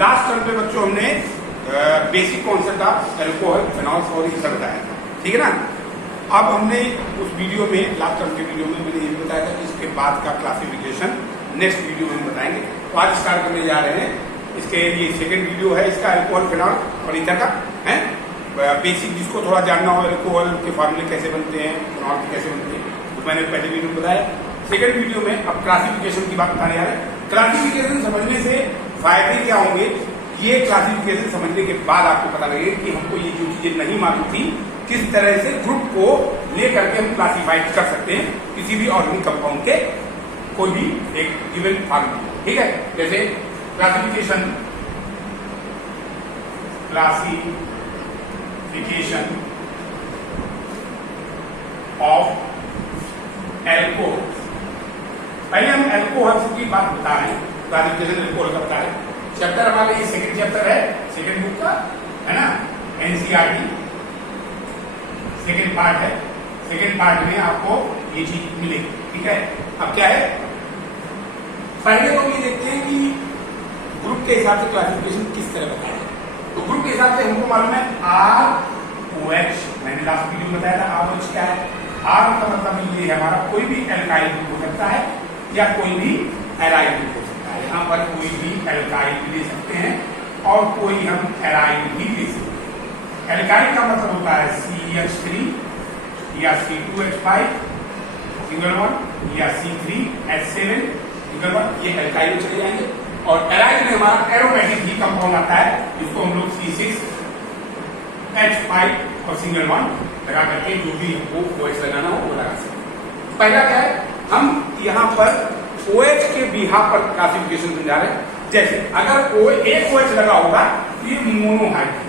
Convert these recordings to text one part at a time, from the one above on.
Last term पे बच्चों हमने basic concept of alcohol, phenols और ये सब बताया था, ठीक है ना। अब हमने उस वीडियो में, लास्ट टर्म के वीडियो में मैंने ये भी बताया था कि इसके बाद का क्लासिफिकेशन नेक्स्ट वीडियो में बताएंगे। तो आज स्टार्ट करने जा रहे हैं। इसके ये सेकंड वीडियो है इसका, अल्कोहल, फिनॉल और ईथर का है। बेसिक जिसको थोड़ा जानना हो, अल्कोहल के फार्मूले कैसे बनते हैं, फिनॉल के कैसे बनते हैं, तो मैंने पहले वीडियो में बताया। सेकंड वीडियो में अब क्लासिफिकेशन की बात बताने जा रहे हैं। क्लासिफिकेशन समझने से फायदे क्या होंगे, ये क्लासिफिकेशन समझने के बाद आपको पता लगेगा कि हमको ये जो चीजें नहीं मालूम थी, किस तरह से ग्रुप को लेकर के हम क्लासिफाई कर सकते हैं किसी भी ऑर्गेनिक कंपाउंड के कोई भी एक गिवन फार्मूला, ठीक है। जैसे क्लासिफिकेशन ऑफ एल्कोहल। पहले हम एल्कोहल की बात बता रहे हैं, क्लासिफिकेशन एल्कोहल का बता रहे हैं। चैप्टर हमारा ये सेकंड चैप्टर है, सेकंड बुक का है ना, एनसीईआरटी सेकंड पार्ट है। सेकंड पार्ट में आपको ये चीज मिलेगी, ठीक है। अब क्या है, पहले तो ये देखते हैं कि ग्रुप के हिसाब से क्लासिफिकेशन किस तरह बताया है। तो ग्रुप के हिसाब से हमको मालूम है ROH, मैंने लास्ट वीडियो में बताया था ROH क्या है। R का मतलब ये है हमारा कोई भी एल्काइल ग्रुप हो सकता है या कोई भी एराइल ग्रुप हो सकता है। यहाँ पर कोई भी एल्काइल भी ले सकते हैं और कोई हम एराइल भी ले सकते हैं। एल्काइल का मतलब होता है CH3 या C2H5 सिंगल बॉन्ड या C3H7 सिंगल बॉन्ड, ये एल्काइल में चले जाएंगे। और एराइल में हमारा एरोमेटिक ही कंपाउंड आता है, जिसको हम लोग C6H5 और सिंगल बॉन्ड लगा करके जो भी हमको OH लगाना हो वो लगा सकते हैं। पहला क्या है, हम यहाँ पर OH के बिहाफ पर क्लासिफिकेशन समझा रहे हैं। जैसे अगर एक OH लगा होगा तो ये मोनोहाइड्रिक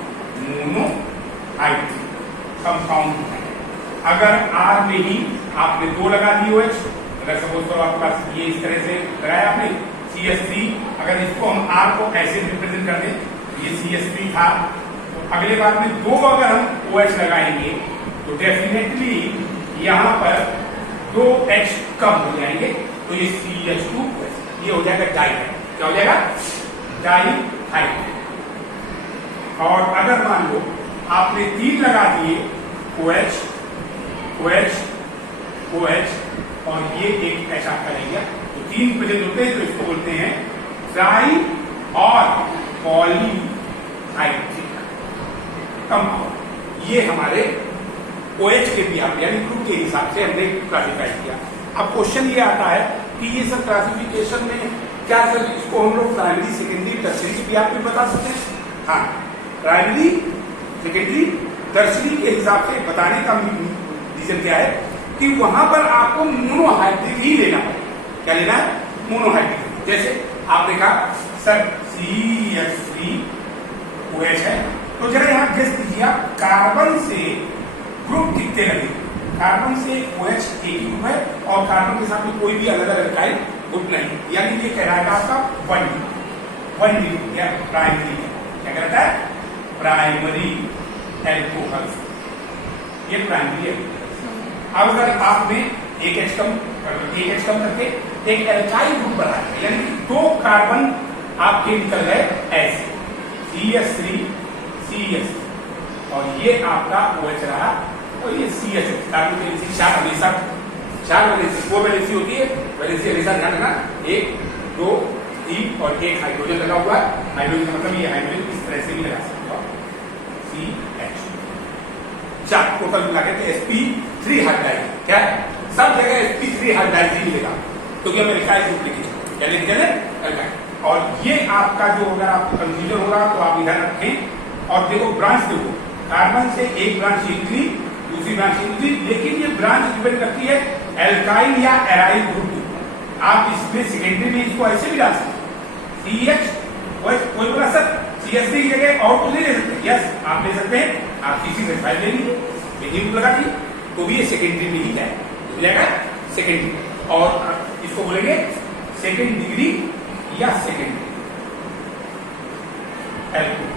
कंपाउंड है। अगर R में ही आपने दो लगा दी OH, अगर सपोज करो आपके पास ये इस तरह से लगाया आपने CH3, अगर इसको हम R को ऐसे रिप्रेजेंट कर दें, ये CH3 था, तो अगले बार में दो अगर हम OH लगाएंगे तो डेफिनेटली यहाँ पर दो H कम हो जाएंगे, तो ये CH2 ये हो जाएगा डाइहाइड। क्या हो जाएगा? डाइहाइड। और अगर मान लो आपने तीन लगा दिए OH OH OH और ये एक H आपका रह गया, तो तीन प्रेजेंट होते हैं, तो इसको बोलते हैं ट्राई और पॉलीहाइड्रिक कंपाउंड। ये हमारे OH के भी आप यानी ग्रुप के हिसाब से हमने क्लासिफाई किया। अब क्वेश्चन ये आता है कि ये सब क्लासिफिकेशन में क्या सर इसको हम लोग प्राइमरी, सेकेंडरी, टर्सरी भी आप भी बता सकते हैं। हाँ, प्राइमरी, सेकेंडरी, टर्सरी के हिसाब से बताने का रीजन क्या है कि वहां पर आपको मोनोहाइड्रिक ही लेना पड़ेगा। क्या लेना है? मोनोहाइड्रिक। जैसे आपने कहा सर CH3OH है, तो जरा यहां गेस कीजिए आप, कार्बन से ग्रुप कितने लगे? कार्बन से OH एक ही ग्रुप है और कार्बन के साथ में कोई भी अलग अलग एल्काइल ग्रुप नहीं, यानी ये कहलाएगा आपका वन ग्रुप या प्राइमरी। क्या कहता है? प्राइमरी एल्कोहल, ये प्राइमरी है। अब अगर आपने एक H कम करके एक एल्काइल ग्रुप बनाया, यानी दो कार्बन आपके निकल गए ऐसे CH3 CH, और ये आपका OH रहा और ये CH। कार्बन की चार हमेशा चार वैलेंसी, वो वैलेंसी होती है, वैलेंसी हमेशा ध्यान रखना, 1 2 3 और एक हाइड्रोजन लगा हुआ है। हाइड्रोजन का मतलब ये हाइड्रोजन इस तरह से भी लगा सकते हो, CH। चार टोटल मिला के sp3 हाइड्राइड। क्या सब जगह sp3 हाइड्राइड ही मिलेगा, क्योंकि हमें एल्काइल ग्रुप लिखी क्या लिख एल्काइल। और ये आपका जो अगर आपको कंफ्यूजन होगा तो आप इधर रखें और देखो ब्रांच, देखो कार्बन से एक ब्रांच निकली, दूसरी ब्रांच निकली, लेकिन ये ब्रांच डिपेंड करती है एल्काइल या एराइल ग्रुप। आप इसमें सेकेंडरी में इसको ऐसे भी डाल सकते हैं CH, कोई बोला सर CH3 की जगह और कुछ नहीं ले सकते? यस, आप ले सकते हैं। आप CH5 ले लीजिए, लेकिन लगा दी तो भी ये सेकेंडरी में ही जाएगा, सेकेंडरी। और इसको बोलेंगे सेकेंड डिग्री या सेकेंडरी एल्कोहल।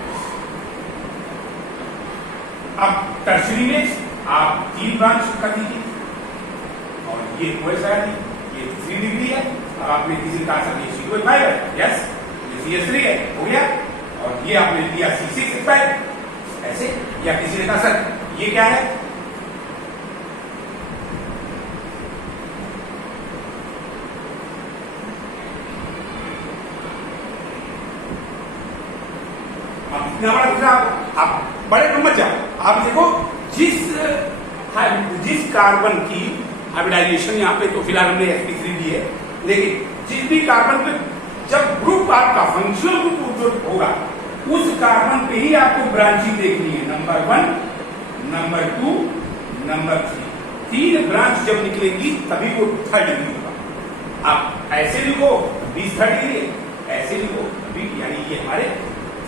अब टर्शरी में आप 3 ब्रांच कर दीजिए और ये OH लगा दी, ये 3 डिग्री है। अब आपने किसी कहा सर ये C2H5 है, यस, ये CH3 है, हो गया। ये आपने लिया C6H5 ऐसे, या किसी ने कहा सर ये क्या है, आप बड़े नंबर जाओ, आप देखो जिस कार्बन की हाइब्रिडाइजेशन यहाँ पे तो फिलहाल हमने sp3 ली है, लेकिन जिस भी कार्बन पे जब ग्रुप आपका फंक्शनल ग्रुप होगा उस कार्बन पे ही आपको ब्रांचिंग देखनी है, नंबर 1, नंबर 2, नंबर 3, 3 ब्रांच जब निकलेंगी तभी वो थर्ड डिग्री होगा। आप ऐसे लिखो 20 थर्ड डिग्री, ऐसे लिखो अभी, यानी ये हमारे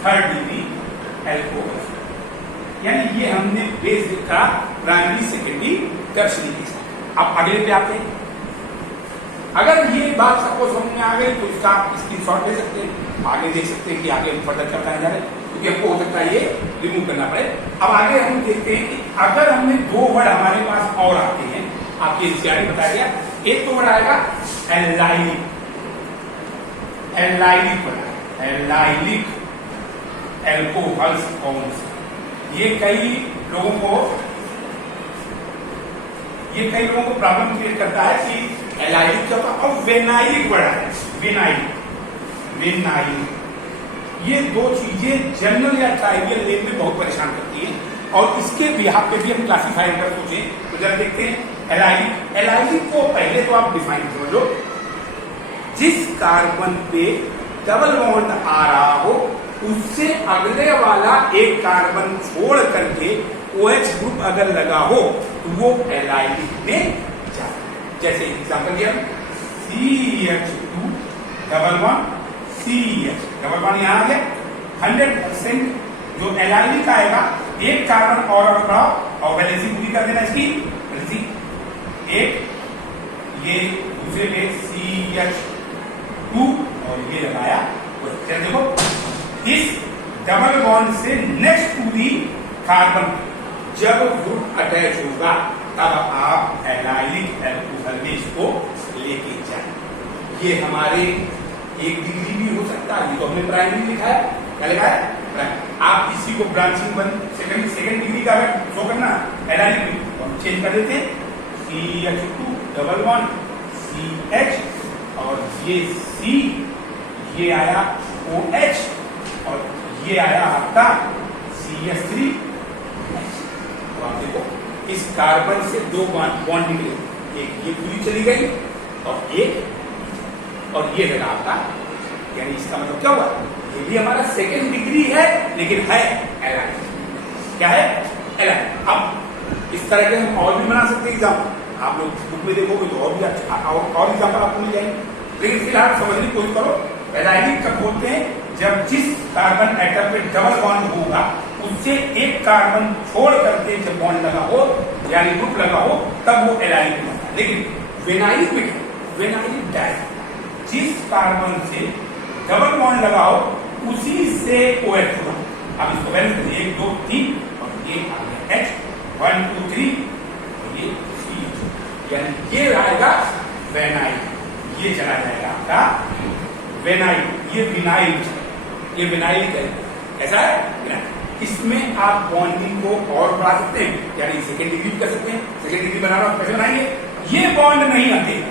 थर्ड डिग्री एल्कोहल, यानी ये हमने बेस देखा प्राइमरी सेकेंडरी टर्शियरी के साथ। अब अगले पे आते हैं, अगर ये बात सबको समझ में आ गई तो इसका आप स्क्रीनशॉट ले सकते हैं, आगे देख सकते हैं कि आगे फर्दर क्या बताया जा रहा है, क्योंकि हमको हो सकता है ये रिमूव करना पड़े। अब आगे हम देखते हैं कि अगर हमने 2 वर्ड हमारे पास और आते हैं, आपकी एनसीईआरटी बताया गया, एक तो वर्ड आएगा एल्लाइलिक, एल्लाइलिक वर्ड, एल्लाइलिक एल्कोहल्स कौन सा, ये कई लोगों को प्रॉब्लम क्रिएट करता है कि एलाइलिक क्या होता है, और वेनाइलिक वर्ड है, वेनाइल, ये 2 चीजें जनरल या ट्राइवियल नेम में बहुत परेशान करती हैं, और इसके बिहाफ पे भी हम क्लासिफाई कर सोचे तो जरा देखते हैं एलाइलिक। एलाइलिक को पहले तो आप डिफाइन कर लो, जिस कार्बन पे डबल बॉन्ड आ रहा हो उससे अगले वाला एक कार्बन छोड़ करके OH ग्रुप अगर लगा हो तो वो एलाइलिक में जाता है। जैसे एग्जाम्पल दिया CH2 double bond CH double bond यहां आ गया, 100% जो एलाइलिक आएगा, एक कार्बन और बढ़ाओ और वैलेंसी पूरी कर देना इसकी, एक ये दूसरे पे CH2 और ये लगाया, देखो इस डबल बॉन्ड से नेक्स्ट टू दी कार्बन जब ग्रुप अटैच होगा तब आप एलाइलिक एल्कोहल में इसको लेके जाए। ये हमारे 1 डिग्री भी हो सकता है, ये तो हमने प्राइमरी लिखा है, क्या लिखा है, आप इसी को ब्रांचिंग 2nd डिग्री का शो करना एलाइलिक में हम चेंज कर देते हैं, CH2 डबल बॉन्ड CH और ये C, ये आया OH और ये आया आपका CH3। तो आप देखो इस कार्बन से 2 बॉन्ड निकले, एक ये पूरी चली गई और ये लगा आपका, यानी इसका मतलब क्या हुआ, ये भी हमारा 2nd डिग्री है लेकिन है एलाइलिक, क्या है एलाइलिक। अब इस तरह के हम और भी बना सकते हैं एग्जाम्पल, आप लोग बुक में देखोगे तो और भी अच्छा और एग्जाम्पल आपको मिल जाएंगे, लेकिन फिलहाल समझने की कोशिश करो। एलाइलिक कब बोलते हैं, जब जिस कार्बन एटम पे डबल बॉन्ड होगा उससे एक कार्बन छोड़ करके जब बॉन्ड लगा हो यानी ग्रुप लगा हो तब वो एलाइलिक बनता है। लेकिन वेनाइलिक में वेनाइलिक डायरेक्ट जिस कार्बन से डबल बॉन्ड लगा हो उसी से OH होगा। अब इसको बैलेंस करिए, 1 2 3 और ये आ गया H, 1 2 3 और ये C, यानी ये आएगा वेनाइल, ये चला जाएगा आपका वेनाइल, ये विनाइल, ये विनाइल है, ऐसा है। इसमें आप बॉन्डिंग को और बढ़ा सकते हैं, यानी 2nd डिग्री कर सकते हैं। 2nd डिग्री बनाना कैसे बनाएंगे, ये बॉन्ड नहीं हटेगा,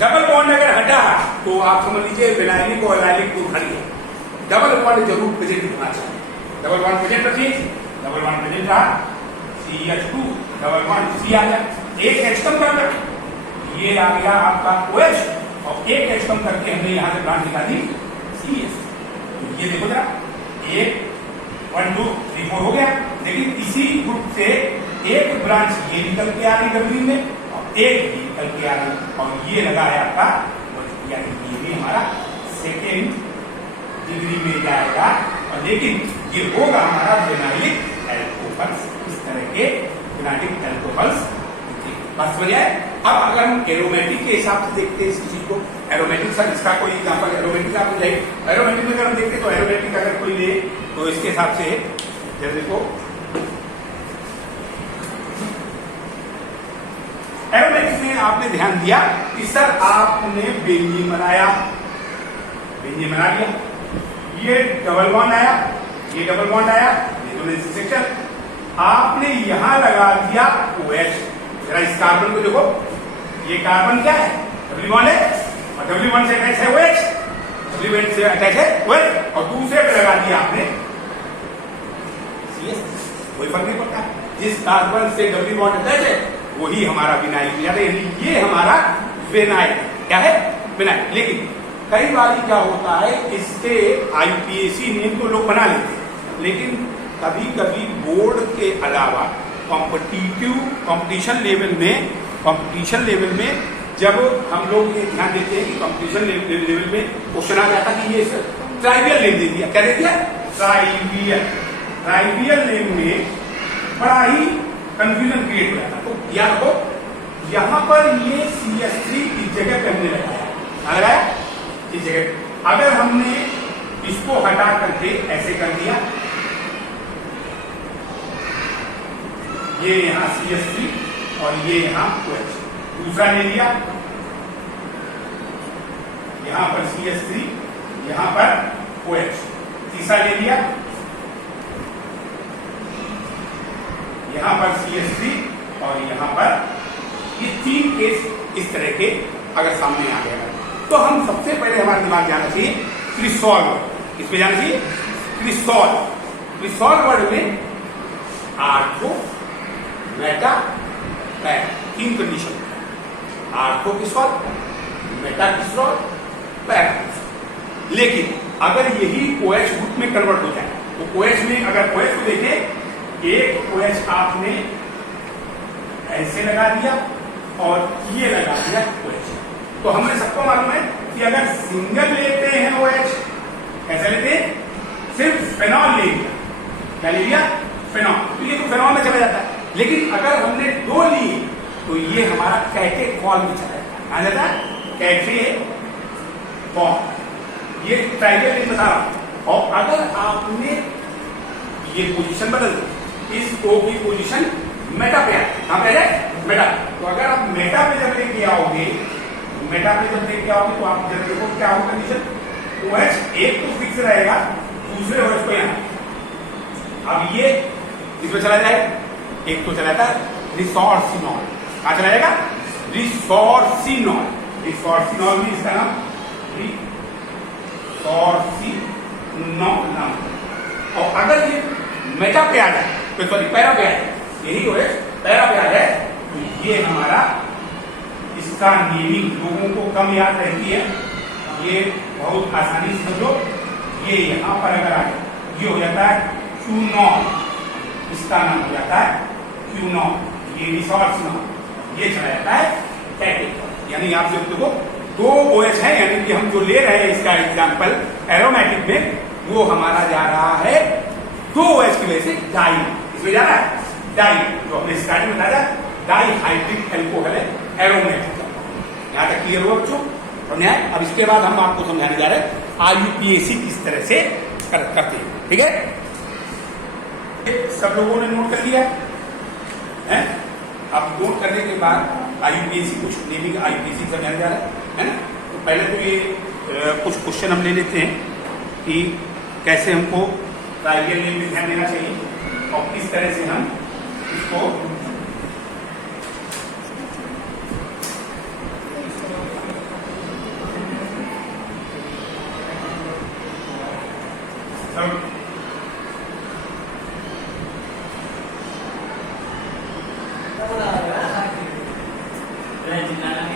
डबल बॉन्ड अगर हटा तो आप समझ लीजिए विनाइलिक और एलाइलिक को खड़ी है, डबल बॉन्ड जरूर प्रेजेंट होना चाहिए, डबल बॉन्ड प्रेजेंट रखिए, डबल बॉन्ड प्रेजेंट रहा, CH2 डबल बॉन्ड C आ गया, एक H कम कर दो, ये आ गया आपका OH और एक H कम करके हमने यहां से ब्रांच निकाली CS। तो ये देखो जरा, 1 1 2 3 4 हो गया, लेकिन इसी ग्रुप से एक ब्रांच ये निकल के आ रही डब्ल्यू में और एक ये निकल के आ रही और ये लगा है आपका, यानी ये भी हमारा 2nd डिग्री में जाएगा, और लेकिन ये होगा हमारा विनाइलिक एल्कोहल्स, इस तरह के विनाइलिक एल्कोहल्स। बस समझ आए। अब अगर हम एरोमेटिक के हिसाब से देखते हैं इस चीज को, एरोमेटिक सर इसका कोई एग्जांपल एरोमेटिक आप ले, एरोमेटिक में अगर हम देखते तो एरोमेटिक अगर कोई ले तो इसके हिसाब से जैसे देखो एरोमेटिक में आपने ध्यान दिया कि सर आपने बेंजीन बनाया, बेंजीन बना लिया, ये डबल बॉन्ड आया, ये डबल बॉन्ड आया, रेजोनेंस सेक्शन। आपने यहां लगा दिया OH। जरा इस कार्बन को देखो, ये कार्बन क्या है, डबल बॉन्ड है, और डबल बॉन्ड से अटैच है OH, डबल बॉन्ड से अटैच है OH, और दूसरे पे लगा दिया आपने CS। कोई फर्क नहीं पड़ता, जिस कार्बन से डबल बॉन्ड अटैच है वही हमारा विनाइल, यानी ये हमारा विनाइल क्या है, विनाइल। लेकिन कई बार क्या होता है, इसके IUPAC नेम तो लोग बना लेते हैं, लेकिन कभी कभी बोर्ड के अलावा कंपटीशन लेवल में जब हम लोग ये ध्यान देते हैं कि कंपटीशन लेवल में क्वेश्चन आ जाता कि ये ट्राइवियल नेम दे दिया, क्या दे दिया, ट्राइवियल नेम में बड़ा ही कंफ्यूजन क्रिएट हो जाता। तो याद रखो, यहां पर ये CS3 इस जगह पे हमने लगाया, इस जगह। अगर हमने इसको हटा करके ऐसे कर दिया, ये यहां CS3 और ये यहां OH, दूसरा ले लिया, यहां पर CS3, यहां पर OH, तीसरा ले लिया, यहां पर CS3 और यहां पर, ये 3 केस इस तरह के अगर सामने आ गया तो हम सबसे पहले हमारा दिमाग जाना चाहिए क्रिसॉल, इसमें जाना चाहिए क्रिसॉल वर्ड में ortho, meta, para, 3 condition, ortho cresol, meta cresol, para cresol. लेकिन अगर यही OH ग्रुप में कन्वर्ट हो जाए तो OH में, अगर OH को देखें, एक OH आपने ऐसे लगा दिया और ये लगा दिया OH, तो हमें सबको मालूम है कि अगर सिंगल लेते हैं OH, कैसे लेते हैं, सिर्फ फेनॉल ले लिया, क्या ले लिया, फेनॉल, तो ये तो फेनॉल में चला जाता है। लेकिन अगर हमने 2 लिए तो ये हमारा कैटेकॉल में चला जाता है, कहां जाता है, कैटेकॉल। ये ट्राइवियल नेम बता रहा हूं। और अगर आपने ये पोजीशन बदल दी, इस O की पोजीशन मेटा पे है, कहां पे है, मेटा। तो अगर आप मेटा पे जब लेके आओगे, तो आप जब देखो क्या होगा कंडीशन, OH एक तो फिक्स रहेगा, दूसरे OH को यहां, अब ये इसमें चला जाए, एक तो चला जाता है रिसोर्सिनॉल, कहां चला जाएगा, रिसोर्सिनॉल में इसका नाम रिसोर्सिनॉल। और अगर ये मेटा पे आ जाए, तो सॉरी पैरा पे आ जाए, यही OH पैरा पे आ जाए, तो ये हमारा, इसका नेमिंग लोगों को कम याद रहती है, ये बहुत आसानी से समझो, ये यहां पर अगर आ जाए, ये हो जाता है क्यूनॉल, इसका नाम हो जाता है क्यूनॉल, ये रिसोर्सिनॉल, ये चला जाता है कैटेकॉल। यानी आप जब देखो 2 OH है, यानी कि हम जो ले रहे हैं इसका एग्जाम्पल एरोमेटिक में, वो हमारा जा रहा है 2 OH की वजह से डाई, इसमें जा रहा है डाई, जो हमने स्टार्टिंग में बताया डाइहाइड्रिक एल्कोहल है, एरोमेटिक। यहां तक क्लियर हुआ बच्चों, समझ आए। अब इसके बाद हम आपको समझाने जा रहे हैं IUPAC किस तरह से करते हैं, ठीक है। सब लोगों ने नोट कर लिया है। अब नोट करने के बाद IUPAC, कुछ नेमिंग IUPAC समझाने जा रहा है ना। तो पहले तो ये कुछ क्वेश्चन हम ले लेते हैं कि कैसे हमको ट्राइवियल नेम में ध्यान देना चाहिए और किस तरह से हम इसको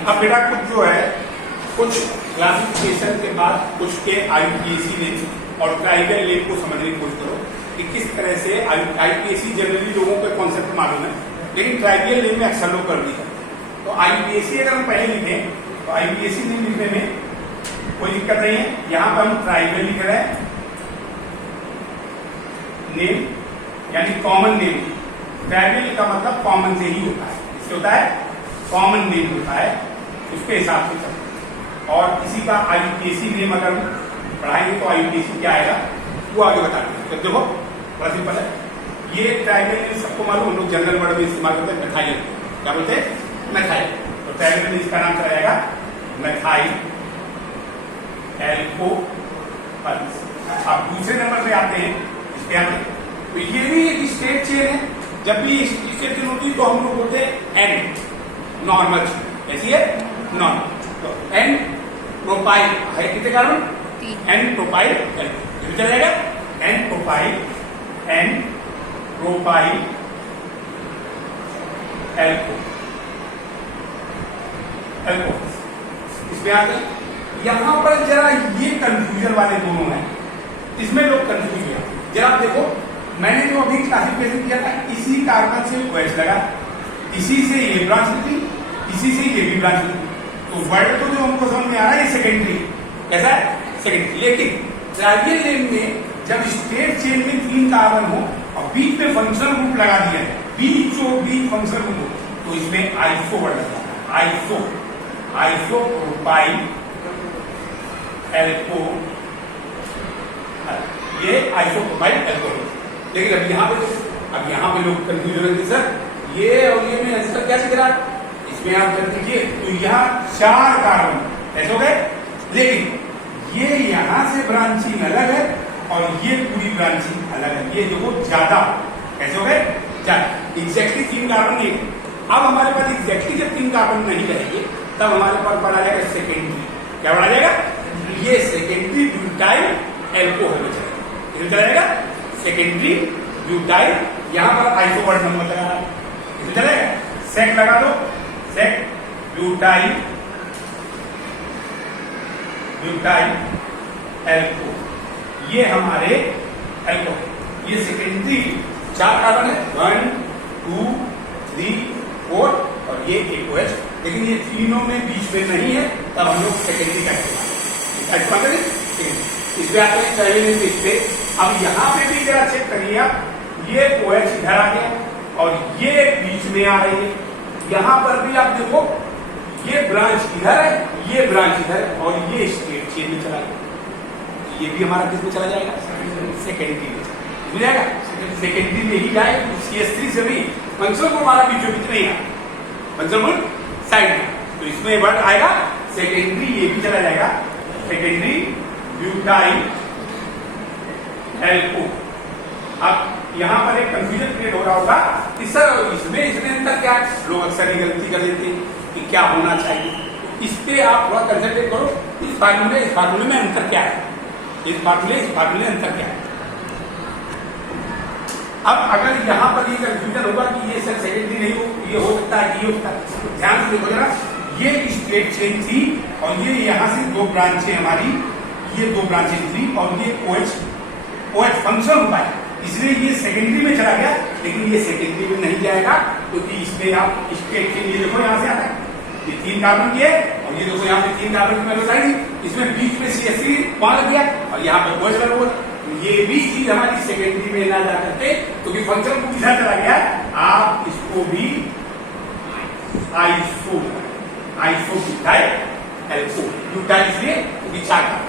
अब बेटा कुछ जो है, कुछ क्लासिफिकेशन के बाद कुछ के IUPAC नेम और ट्राइवियल नेम को समझने की कोशिश करो कि किस तरह से IUPAC जनरली लोगों को कॉन्सेप्ट मालूम है, लेकिन ट्राइवियल नेम में अक्सर लोग कर दी है। तो IUPAC अगर हम पहले लिखें तो IUPAC नेम लिखने में कोई दिक्कत नहीं है। यहां पर हम ट्राइवियल लिख रहे हैं, नेम यानी कॉमन नेम। ट्राइवियल का मतलब कॉमन से ही होता है, इससे होता है कॉमन नेम होता है, उसके हिसाब से चलता है। और इसी का IUPAC नेम अगर पढ़ाएंगे तो IUPAC क्या आएगा वो आगे बता देंगे। तो देखो बड़ा सिंपल है, ये ट्राइवियल नेम सबको मालूम, हम लोग जनरल वर्ड में इस्तेमाल करते हैं मिथाइल, क्या बोलते हैं, मिथाइल। तो ट्राइवियल नेम इसका नाम चला जाएगा मिथाइल एल्कोहल। अब दूसरे नंबर पे आते हैं, याद है। तो ये भी एक स्ट्रेट चेन है। जब भी स्ट्रेट चेन होती है तो हम लोग बोलते हैं एन नॉर्मल चेन, ऐसी है नॉर्मल। तो एन प्रोपाइल है कितने कार्बन, एन प्रोपाइल एल्को चला जाएगा, एन प्रोपाइल एल्को एल्को इसमें आते हैं। यहां पर जरा ये कंफ्यूजन वाले दोनों हैं, इसमें लोग कंफ्यूज हुए। जरा देखो, मैंने जो अभी क्लासिफिकेशन किया था, इसी कार्बन से OH लगा, इसी से ये ब्रांच निकली, इसी से ये भी ब्रांच निकली। तो वर्ड तो जो हमको समझ में आ रहा है ये सेकेंडरी, कैसा है सेकेंडरी। लेकिन ट्रायंगल लेन में जब स्ट्रेट चेन में 3 कार्बन हो और बीच में फंक्शनल ग्रुप लगा दिया है, बीच फंक्शनल ग्रुप हो, तो इसमें आइसो वर्ड लगता है, आइसो प्रोपाइल एल्को, ये आइसो प्रोपाइल एल्को। लेकिन अब यहाँ पे लोग कंफ्यूजन होते सर ये और ये में आंसर क्या दिख रहा है, इसमें आप कर दीजिए तो यहाँ 4 कार्बन ऐसे हो गए। लेकिन ये यहाँ से ब्रांचिंग अलग है और ये पूरी ब्रांचिंग अलग है, ये देखो ज्यादा ऐसे हो गए ज्यादा, एग्जैक्टली 3 कार्बन नहीं। अब हमारे पास एग्जैक्टली जब 3 कार्बन नहीं रहेंगे तब हमारे पास बना जाएगा सेकेंडरी, क्या बना जाएगा, ये सेकेंडरी ब्यूटाइल एल्कोहल चला जाएगा, सेकेंडरी ब्यूटाइल। यहां पर आइसो वर्ड नंबर लगा रहा है, चलेगा, सेक लगा दो, सेक ब्यूटाइल एल्को, ये हमारे एल्को, ये सेकेंडरी 4 कार्बन है, 1 2 3 4 और ये एक OH। लेकिन ये तीनों में बीच में नहीं है, तब हम लोग सेकेंडरी का इस्तेमाल करें। इसमें आते हैं ट्रायंगल इस पे। अब यहाँ पे भी जरा चेक करिए आप, ये OH इधर आ गया और ये बीच में आ रही है। यहाँ पर भी आप देखो, ये ब्रांच इधर है, ये ब्रांच इधर है और ये स्ट्रेट चेन में चला गया। ये भी हमारा किस में चला जाएगा, सेकेंडरी में चला जाएगा, सेकेंडरी में ही जाए। CS3 से भी फंक्शनल ग्रुप हमारा बीच में नहीं है, फंक्शनल ग्रुप साइड में, तो इसमें वर्ड आएगा सेकेंडरी, ये भी चला जाएगा, सेकेंडरी ब्यूटाइल एल्को। अब यहाँ पर एक कंफ्यूजन क्रिएट हो रहा होगा कि सर इसमें अंतर क्या है, लोग अक्सर ये गलती कर देते हैं कि क्या होना चाहिए। तो इस पे आप थोड़ा कंसंट्रेट करो, इस फार्मूले में अंतर क्या है, इस फार्मूले अंतर क्या है। अब अगर यहाँ पर ये कंफ्यूजन होगा कि ये सर सेकेंडरी नहीं हो, ये हो सकता है, ये हो सकता है, ध्यान से देखो जरा, ये स्ट्रेट चेन थी और ये यहाँ से 2 ब्रांचें हमारी, ये 2 ब्रांचें थी और ये OH फंक्शन हुआ है, इसलिए ये सेकेंडरी में चला गया। लेकिन ये सेकेंडरी में नहीं जाएगा क्योंकि इसमें आप स्ट्रेट चेन, ये देखो यहाँ से आता है, ये 3 कार्बन की है और ये देखो यहाँ पे 3 कार्बन की मेलोस आएगी, इसमें बीच में CH3 वहां लग गया और यहाँ पे OH लगा हुआ। ये भी चीज हमारी सेकेंडरी में ना जा करके, क्योंकि फंक्शन को किधर चला गया, आप इसको भी आइसो ब्यूटाइल एल्को, ब्यूटाइल इसलिए क्योंकि 4 कार्बन।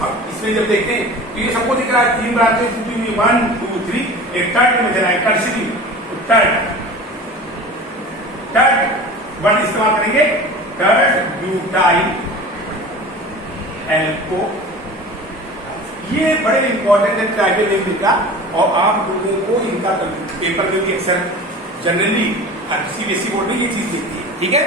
अब इसमें जब देखते हैं तो ये सबको दिख रहा है 3 ब्रांचें टूटी हुई, 1 2 3, एक थर्ड में चला है, टर्सरी, थर्ड वर्ड इस्तेमाल करेंगे, थर्ड ब्यूटाइल एल्को। ये बड़े इंपॉर्टेंट है ट्रायंगल लेन का, और आप लोगों को इनका पेपर में भी अक्सर जनरली CBSE बोर्ड में ये चीज देखती है, ठीक है।